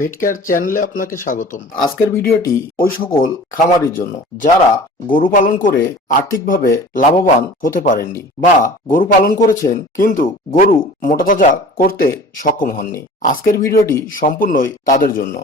ভেটকেয়ার চ্যানেলে আপনাকে স্বাগতম। আজকের ভিডিওটি ওই সকল খামারির জন্য, যারা গরু পালন করে আর্থিকভাবে লাভবান হতে পারেননি বা গরু পালন করেছেন কিন্তু গরু মোটাতাজা করতে সক্ষম হননি। আজকের ভিডিওটি সম্পূর্ণই তাদের জন্য।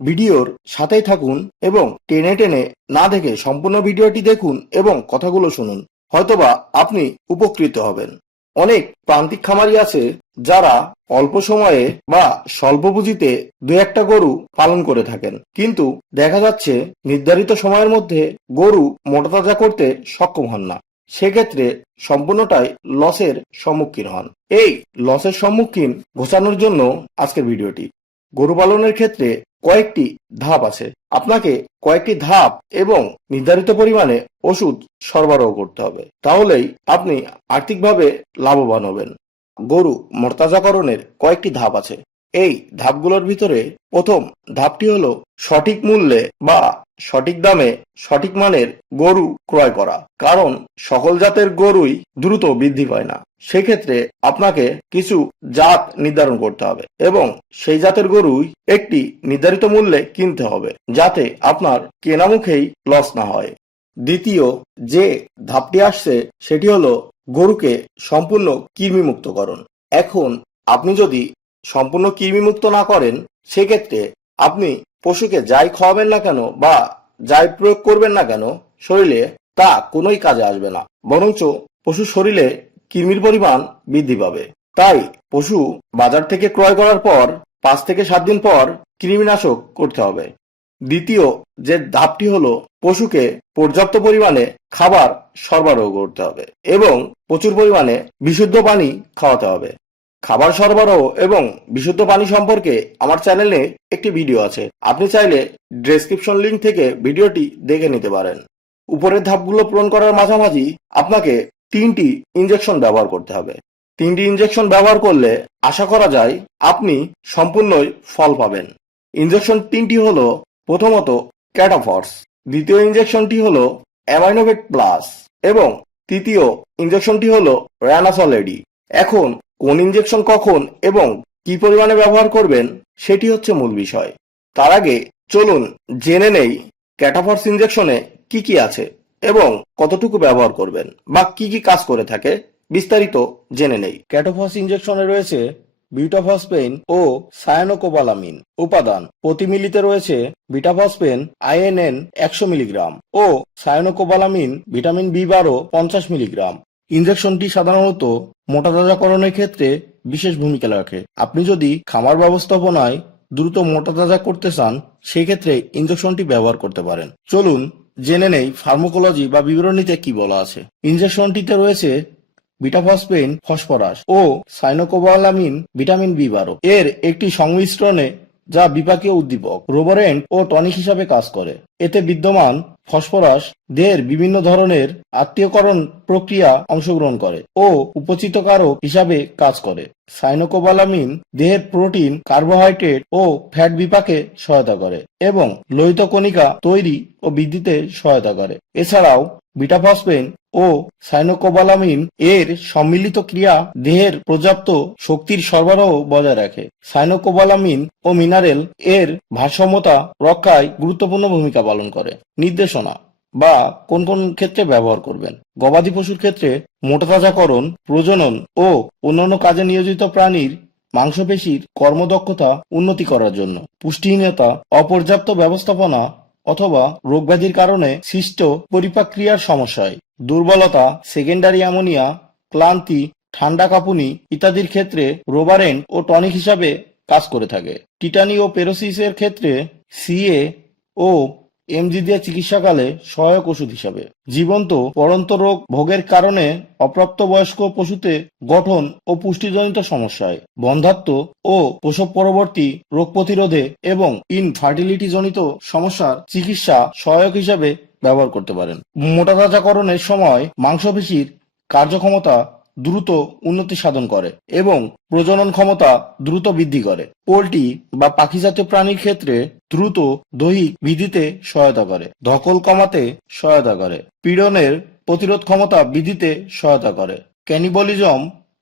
ভিডিওর সাথেই থাকুন এবং টেনে টেনে না দেখে সম্পূর্ণ ভিডিওটি দেখুন এবং কথাগুলো শুনুন। হয়তোবা আপনি উপকৃত হবেন। অনেক প্রান্তিক খামারি আছে যারা অল্প সময়ে বা স্বল্প পুঁজিতে দু একটা গরু পালন করে থাকেন। কিন্তু দেখা যাচ্ছে নির্ধারিত সময়ের মধ্যে গরু মোটাতাজা করতে সক্ষম হন না। সেক্ষেত্রে সম্পূর্ণটাই লসের সম্মুখীন হন। এই লসের সম্মুখীন ঘোষানোর জন্য আজকের ভিডিওটি। গরু পালনের ক্ষেত্রে কয়েকটি ধাপ আছে। আপনাকে কয়েকটি ধাপ এবং নির্ধারিত পরিমাণে ওষুধ সরবরাহ করতে হবে। তাহলেই আপনি আর্থিকভাবে লাভবান হবেন। গরু মর্তাজাকরণের কয়েকটি ধাপ আছে। এই ধাপগুলোর ভিতরে প্রথম ধাপটি হলো সঠিক মূল্যে বা সঠিক দামে সঠিক মানের গরু ক্রয় করা। কারণ সকল জাতের গরুই দ্রুত বৃদ্ধি পায় না। সেক্ষেত্রে আপনাকে কিছু জাত নির্ধারণ করতে হবে এবং সেই জাতের গরুই একটি নির্ধারিত মূল্যে কিনতে হবে যাতে আপনার কেনামুখেই লস না হয়। দ্বিতীয়, যে ধাপটি আসছে সেটি হলো গরুকে সম্পূর্ণ কৃমিমুক্তকরণ। এখন আপনি যদি সম্পূর্ণ কৃমিমুক্ত না করেন, সেক্ষেত্রে আপনি পশুকে যাই খাওয়াবেন না কেন বা যাই প্রয়োগ করবেন না কেন, শরীরে তা কোনোই কাজে আসবে না। বরঞ্চ পশুর শরীরে কৃমির পরিমাণ বৃদ্ধি পাবে। তাই পশু বাজার থেকে ক্রয় করার পর পাঁচ থেকে সাত দিন পর কৃমিনাশক করতে হবে। দ্বিতীয় যে ধাপটি হলো পশুকে পর্যাপ্ত পরিমাণে খাবার সরবরাহ করতে হবে এবং প্রচুর পরিমাণে বিশুদ্ধ পানি খাওয়াতে হবে। খাবার সরবরাহ এবং বিশুদ্ধ পানি সম্পর্কে আমার চ্যানেলে একটি ভিডিও আছে। আপনি চাইলে ডেসক্রিপশন লিংক থেকে ভিডিওটি দেখে নিতে পারেন। উপরের ধাপগুলো পূরণ করার মাঝামাঝি আপনাকে তিনটি ইনজেকশন ব্যবহার করতে হবে। তিনটি ইনজেকশন ব্যবহার করলে আশা করা যায় আপনি সম্পূর্ণই ফল পাবেন। ইনজেকশন তিনটি হল প্রথমত ক্যাটাফর্স দ্বিতীয় ইনজেকশনটি হল অ্যামাইনোভেট প্লাস এবং তৃতীয় ইনজেকশনটি হলো র্যানাসলেডি এখন কোন ইনজেকশন কখন এবং কি পরিমাণে ব্যবহার করবেন সেটি হচ্ছে মূল বিষয়। তার আগে চলুন জেনে নেই ক্যাটাফর্স ইনজেকশনে কি কি আছে। এবং কতটুকু ব্যবহার করবেন বা কি কি কাজ করে থাকে, বিস্তারিত জেনে নেই। ক্যাটোফস ইনজেকশনে রয়েছে বিউটাফসপেন ও সায়ানোকোবালামিন উপাদান। প্রতি মিলিতে রয়েছে বিটাফসপেন আইএনএন একশো মিলিগ্রাম ও সায়ানোকোবালামিন ভিটামিন বি বারো পঞ্চাশ মিলিগ্রাম। ইনজেকশনটি সাধারণত মোটাতাজাকরণের ক্ষেত্রে বিশেষ ভূমিকা রাখে। আপনি যদি খামার ব্যবস্থাপনায় দ্রুত মোটা মোটাতাজা করতে চান, সেক্ষেত্রে ইনজেকশনটি ব্যবহার করতে পারেন। চলুন জেনে নেই ফার্মোকোলজি বা বিবরণীতে কি বলা আছে। ইনজেকশনটিতে রয়েছে বিটাফসপেন ফসফরাস ও সাইনোকোবালামিন ভিটামিন বি বারো। এর একটি সংমিশ্রণে যা বিপাকীয় উদ্দীপক রোবারেন্ট ও টনিক হিসাবে কাজ করে। এতে বিদ্যমান ফসফরাস দেহের বিভিন্ন ধরনের আত্মীয়করণ প্রক্রিয়া অংশগ্রহণ করে ও উপচিতকারক হিসাবে কাজ করে। সাইনোকোবালামিন দেহের প্রোটিন, কার্বোহাইড্রেট ও ফ্যাট বিপাকে সহায়তা করে এবং লোহিত কণিকা তৈরি ও বৃদ্ধিতে সহায়তা করে। এছাড়াও বিটাফসপেন ও সাইনোকোবালামিন এর সম্মিলিত ক্রিয়া দেহের পর্যাপ্ত শক্তির সরবরাহ বজায় রাখে। সাইনোকোবালামিন ও মিনারেল এর ভারসাম্যতা রক্ষায় গুরুত্বপূর্ণ ভূমিকা পালন করে। নির্দেশনা বা কোন কোন ক্ষেত্রে ব্যবহার করবেন। গবাদি পশুর ক্ষেত্রে মোটাতাজাকরণ, প্রজনন ও অন্যান্য কাজে নিয়োজিত প্রাণীর মাংসপেশির কর্মদক্ষতা উন্নতি করার জন্য। পুষ্টিহীনতা, অপর্যাপ্ত ব্যবস্থাপনা অথবা রোগব্যাধির কারণে সৃষ্ট পরিপাক্রিয়ার সমস্যায়। দুর্বলতা সেকেন্ডারি অ্যামোনিয়া ক্লান্তি, ঠান্ডা কাঁপুনি ইত্যাদির ক্ষেত্রে রোবারেন্ট ও টনিক হিসাবে কাজ করে থাকে। টিটানি ও পেরোসিসের ক্ষেত্রে সিএ ও এমজি দিয়ে চিকিৎসাকালে সহায়ক ওষুধ হিসাবে। জীবন্ত, পরন্ত রোগ ভোগের কারণে অপ্রাপ্তবয়স্ক পশুতে গঠন ও পুষ্টিজনিত সমস্যায়, বন্ধাত্ম ও প্রসব পরবর্তী রোগ প্রতিরোধে এবং ইনফার্টিলিটি জনিত সমস্যার চিকিৎসা সহায়ক হিসাবে ব্যবহার করতে পারেন। মোটাতাজাকরণের সময় মাংসপেশির কার্যক্ষমতা দ্রুত উন্নতি সাধন করে এবং প্রজনন ক্ষমতা দ্রুত বৃদ্ধি করে। পোলট্রি বা পাখি জাতীয় প্রাণীর ক্ষেত্রে দ্রুত দৈহিক বৃদ্ধিতে সহায়তা করে, ধকল কমাতে সহায়তা করে, পীড়নের প্রতিরোধ ক্ষমতা বৃদ্ধিতে সহায়তা করে ক্যানিবলিজম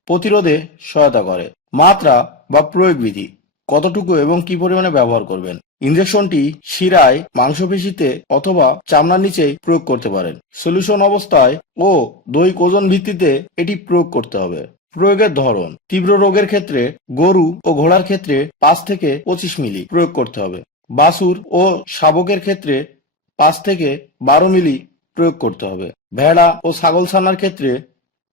প্রতিরোধে সহায়তা করে, মাত্রা বা প্রয়োগ বিধি কতটুকু এবং কি পরিমাণে ব্যবহার করবেন ইনজেকশনটি শিরায় মাংসপেশিতে অথবা চামড়ার নিচে প্রয়োগ করতে পারেন সলিউশন অবস্থায় ও দৈহিক ওজন ভিত্তিতে এটি প্রয়োগ করতে হবে, প্রয়োগের ধরন, তীব্র রোগের ক্ষেত্রে গরু ও ঘোড়ার ক্ষেত্রে পাঁচ থেকে পঁচিশ মিলি প্রয়োগ করতে হবে বাছুর ও শাবকের ক্ষেত্রে পাঁচ থেকে বারো মিলি প্রয়োগ করতে হবে। ভেড়া ও ছাগল ছানার ক্ষেত্রে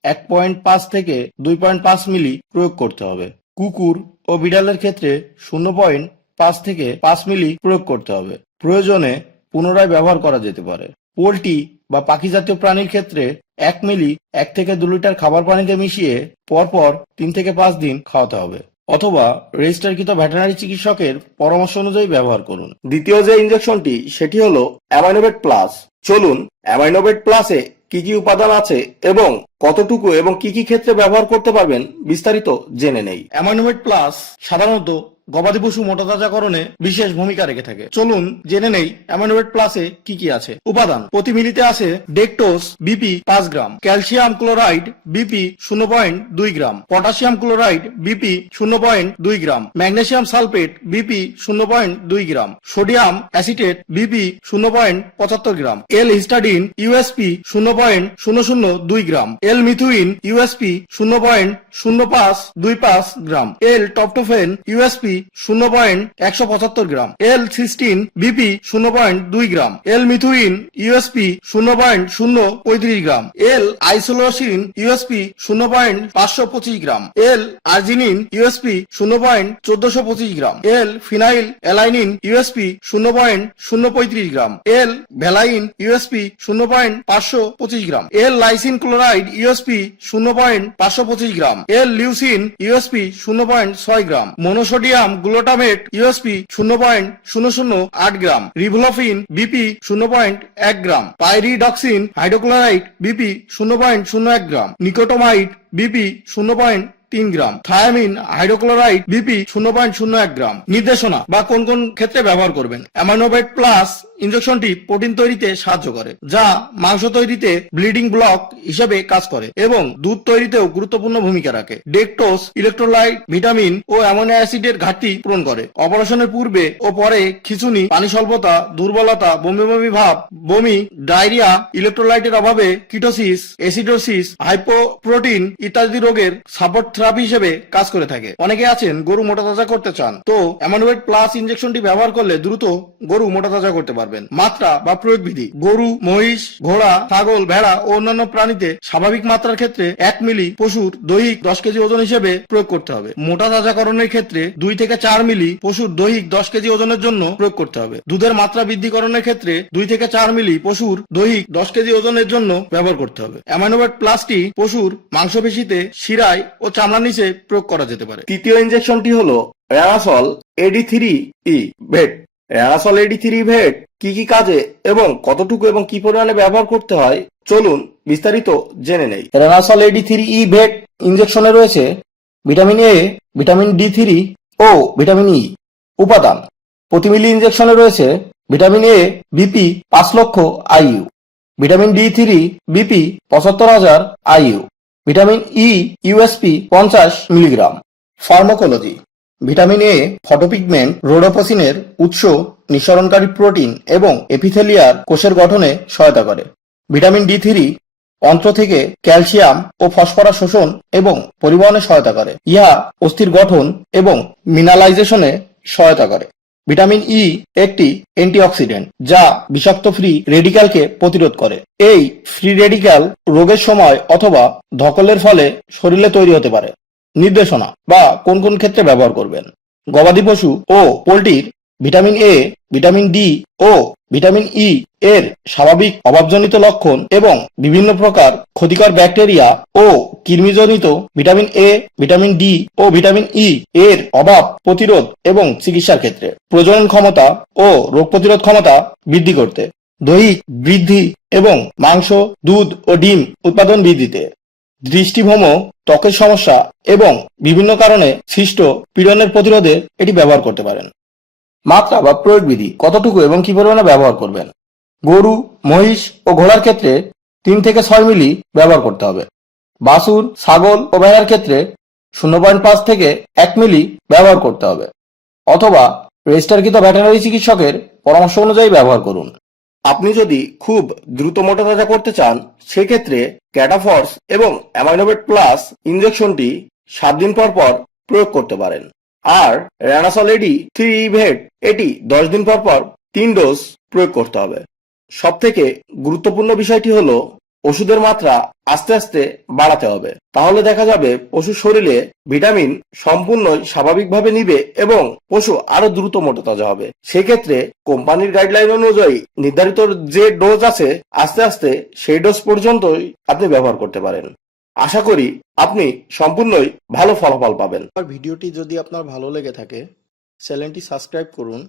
এক পয়েন্ট পাঁচ থেকে দুই পয়েন্ট পাঁচ মিলি প্রয়োগ করতে হবে। কুকুর ও বিড়ালের ক্ষেত্রে শূন্য পয়েন্ট পাঁচ থেকে পাঁচ মিলি প্রয়োগ করতে হবে। প্রয়োজনে পুনরায় ব্যবহার করা যেতে পারে। পোলট্রি বা পাখি জাতীয় প্রাণীর ক্ষেত্রে এক মিলি এক থেকে দু লিটার খাবার পানিতে মিশিয়ে পরপর তিন থেকে পাঁচ দিন খাওয়াতে হবে। অথবা রেজিস্টারকৃত ভেটেনারি চিকিৎসকের পরামর্শ অনুযায়ী ব্যবহার করুন। দ্বিতীয় যে ইনজেকশনটি সেটি হলো অ্যামাইনোভেট প্লাস চলুন অ্যামাইনোভেট প্লাসে কি কি উপাদান আছে এবং কতটুকু এবং কি কি ক্ষেত্রে ব্যবহার করতে পারবেন বিস্তারিত জেনে নেই। অ্যামাইনোভেট প্লাস সাধারণত গবাদি পশু মোটাতাজাকরণে বিশেষ ভূমিকা রেখে থাকে। চলুন জেনে নেই অ্যামাইনোভেট প্লাসে কি কি আছে। উপাদান, প্রতি মিলিতে আছে ডেকটোস, বিপি পাঁচ গ্রাম। ক্যালসিয়াম ক্লোরাইড, বিপি শূন্য পয়েন্ট দুই গ্রাম। পটাশিয়াম ক্লোরাইড, বিপি শূন্য পয়েন্ট দুই গ্রাম। ম্যাগনেশিয়াম সালফেট, বিপি শূন্য পয়েন্ট দুই গ্রাম। সোডিয়াম অ্যাসিটেট, বিপি শূন্য পয়েন্ট পঁচাত্তর গ্রাম। এল হিস্টাডিন ইউএসপি শূন্য পয়েন্ট শূন্য শূন্য দুই গ্রাম। এল মিথুইন ইউএসপি শূন্য পয়েন্ট শূন্য পাঁচ দুই পাঁচ গ্রাম। এল টপটোফেন ইউএসপি শূন্য পয়েন্ট একশো পঁচাত্তর গ্রাম। এল সিক্সটিন বিপি শূন্য পয়েন্ট দুই গ্রাম। এল মিথুইন ইউএসপি শূন্য পয়েন্ট শূন্য পঁয়ত্রিশ গ্রাম। এল আইসোলোসিন ইউএসপি শূন্য পয়েন্ট পাঁচশো পঁচিশ গ্রাম। এল আর্জিনিন ইউএসপি শূন্য পয়েন্ট চোদ্দশো পঁচিশ gram. L phenylalanine USP শূন্য পয়েন্ট শূন্য পঁয়ত্রিশ গ্রাম। এল ভ্যালাইন ইউএসপি শূন্য পয়েন্ট পাঁচশো পঁচিশ gram. L lysine chloride USP শূন্য পয়েন্ট পাঁচশো পঁচিশ গ্রাম। এল লিউসিন ইউএসপি শূন্য পয়েন্ট ছয় গ্রাম। মনোসোডিয়াম গ্লুটামেট, ইউএসপি শূন্য পয়েন্ট শূন্য শূন্য আট গ্রাম, রিভলফিন বিপি শূন্য পয়েন্ট এক গ্রাম, পাইরিডক্সিন হাইড্রোক্লোরাইড বিপি শূন্য পয়েন্ট শূন্য এক গ্রাম নিকোটোমাইড বিপি শূন্য পয়েন্ট তিন গ্রাম, থায়ামিন হাইড্রোক্লোরাইড বিপি শূন্য পয়েন্ট শূন্য এক গ্রাম। নির্দেশনা বা কোন কোন ক্ষেত্রে ব্যবহার করবেন? অ্যামানোবেট প্লাস ইনজেকশনটি প্রোটিন তৈরিতে সাহায্য করে, যা মাংস তৈরিতে ব্লিডিং ব্লক হিসেবে কাজ করে এবং দুধ তৈরিতেও গুরুত্বপূর্ণ ভূমিকা রাখে। ডেকটোস, ইলেকট্রোলাইট, ভিটামিন ও অ্যামোনিয়া অ্যাসিডের ঘাটতি পূরণ করে। অপারেশনের পূর্বে ও পরে খিচুনি, পানি স্বল্পতা, দুর্বলতা, বমি বমি ভাব, বমি, ডায়রিয়া, ইলেকট্রোলাইটের অভাবে কিটোসিস এসিডোসিস হাইপোপ্রোটিন ইত্যাদি রোগের সাপোর্ট থেরাপি হিসেবে কাজ করে থাকে। অনেকে আছেন, গরু মোটাতাজা করতে চান। তো অ্যামানোয়েট প্লাস ইনজেকশনটি ব্যবহার করলে দ্রুত গরু মোটাতাজা করতে পারবেন। মাত্রা বা প্রয়োগ বিধি গরু, মহিষ, ঘোড়া, ছাগল, ভেড়া ও অন্যান্য প্রাণীতে স্বাভাবিক মাত্রার ক্ষেত্রে এক মিলি পশুর দৈহিক দশ কেজি ওজন হিসেবে প্রয়োগ করতে হবে। মোটা তাজাকরণের ক্ষেত্রে দুই থেকে চার মিলি পশুর দৈহিক দশ কেজি ওজনের জন্য প্রয়োগ করতে হবে। দুধের মাত্রা বৃদ্ধিকরণের ক্ষেত্রে দুই থেকে চার মিলি পশুর দৈহিক দশ কেজি ওজনের জন্য ব্যবহার করতে হবে। অ্যামাইনোভেট প্লাসটি পশুর মাংসপেশিতে শিরায় ও চামড়ার নিচে প্রয়োগ করা যেতে পারে। তৃতীয় ইনজেকশনটি হলো Ranasol AD three E vet. Vet কি কি কাজে এবং কতটুকু এবং কি পরিমাণে ব্যবহার করতে হয়? চলুন বিস্তারিত জেনে নেই। রেনাসল এডি থ্রি ই ভেট ইনজেকশনে রয়েছে vitamin A vitamin D three O vitamin E উপাদান। প্রতি মিলি ইনজেকশনে রয়েছে ভিটামিন এ বিপি পাঁচ লক্ষ IU vitamin D three BP পঁচাত্তর হাজার আইইউ ভিটামিন ই ইউএসপি পঞ্চাশ milligram pharmacology vitamin A photopigment রোডোপসিনের উৎস, নিঃসরণকারী প্রোটিন এবং এপিথেলিয়ার কোষের গঠনে সহায়তা করে। ভিটামিন ডি থ্রি অন্ত্র থেকে ক্যালসিয়াম ও ফসফরাস শোষণ এবং পরিবহনে সহায়তা করে। ইহা অস্থির গঠন এবং মিনালাইজেশনে সহায়তা করে। ভিটামিন ই একটি অ্যান্টিঅক্সিডেন্ট, যা বিষাক্ত ফ্রি রেডিক্যালকে প্রতিরোধ করে। এই ফ্রি রেডিক্যাল রোগের সময় অথবা ধকলের ফলে শরীরে তৈরি হতে পারে। নির্দেশনা বা কোন কোন ক্ষেত্রে ব্যবহার করবেন। গবাদি পশু ও পোলট্রির ভিটামিন এ ভিটামিন ডি ও ভিটামিন ই এর স্বাভাবিক অভাবজনিত লক্ষণ এবং বিভিন্ন প্রকার ক্ষতিকর ব্যাকটেরিয়া ও কৃমিজনিত ভিটামিন এ ভিটামিন ডি ও ভিটামিন ই এর অভাব প্রতিরোধ এবং চিকিৎসার ক্ষেত্রে। প্রজনন ক্ষমতা ও রোগ প্রতিরোধ ক্ষমতা বৃদ্ধি করতে। দৈহিক বৃদ্ধি এবং মাংস, দুধ ও ডিম উৎপাদন বৃদ্ধিতে। দৃষ্টিভ্রম ত্বকের সমস্যা এবং বিভিন্ন কারণে সৃষ্ট পীড়নের প্রতিরোধে এটি ব্যবহার করতে পারেন। মাত্রা বা প্রয়োগ বিধি কতটুকু এবং কি পরিমাণে ব্যবহার করবেন? গরু, মহিষ ও ঘোড়ার ক্ষেত্রে তিন থেকে ছয় মিলি ব্যবহার করতে হবে। বাছুর, ছাগল ও ভেড়ার ক্ষেত্রে শূন্য পয়েন্ট পাঁচ থেকে এক মিলি ব্যবহার করতে হবে। অথবা রেজিস্টারকৃত ভেটেরিনারি চিকিৎসকের পরামর্শ অনুযায়ী ব্যবহার করুন। আপনি যদি খুব দ্রুত মোটা তাজা করতে চান, সেক্ষেত্রে ক্যাটাফর্স এবং অ্যামাইনোভেট প্লাস ইঞ্জেকশনটি সাত দিন পর পর প্রয়োগ করতে পারেন। আর র্যানাসল এডি থ্রি ইভেট, এটি দশ দিন পর পর তিন ডোজ প্রয়োগ করতে হবে। সব থেকে গুরুত্বপূর্ণ বিষয়টি হলো ওষুধের মাত্রা আস্তে আস্তে বাড়াতে হবে। তাহলে দেখা যাবে পশুর শরীরে ভিটামিন সম্পূর্ণ স্বাভাবিকভাবে নিবে এবং পশু আরও দ্রুত মোটা তাজা হবে। সেক্ষেত্রে কোম্পানির গাইডলাইন অনুযায়ী নির্ধারিত যে ডোজ আছে, আস্তে আস্তে সেই ডোজ পর্যন্তই আপনি ব্যবহার করতে পারেন। আশা করি আপনি সম্পূর্ণই ভালো ফলাফল পাবেন। আর ভিডিওটি যদি আপনার ভালো লেগে থাকে, চ্যানেলটি সাবস্ক্রাইব করুন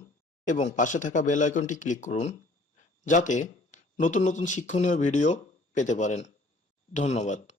এবং পাশে থাকা বেল আইকনটি ক্লিক করুন, যাতে নতুন নতুন শিক্ষণীয় ভিডিও পেতে পারেন। ধন্যবাদ।